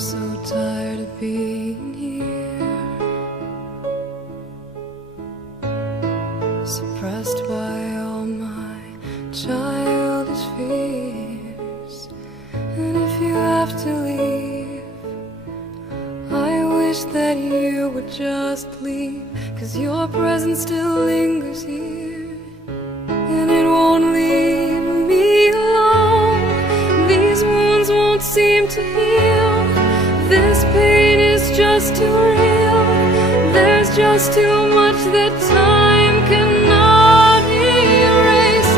so tired of being here, suppressed by all my childish fears. And if you have to leave, I wish that you would just leave, 'cause your presence still lingers here, and it won't leave me alone. These wounds won't seem to heal. This pain is just too real. There's just too much that time cannot erase.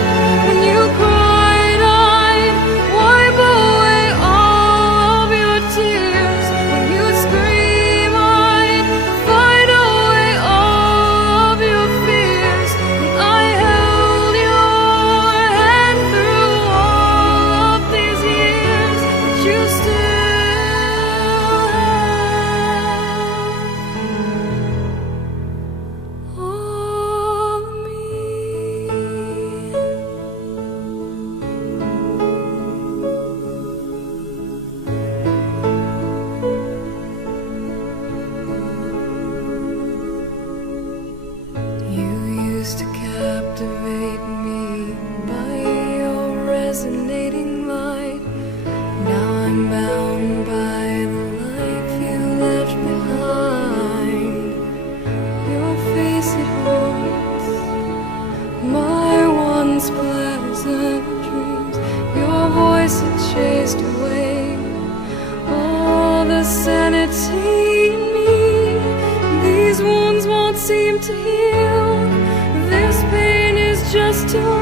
When you cried, I'd wipe away all of your tears. When you scream, I'd fight away all of your fears. And I held your hand through all of these years, but you still to captivate me by your resonating light. Now I'm bound by the life you left behind. Your face, it haunts my once pleasant dreams. Your voice, it chased away all the sanity in me. These wounds won't seem to heal. This pain is just too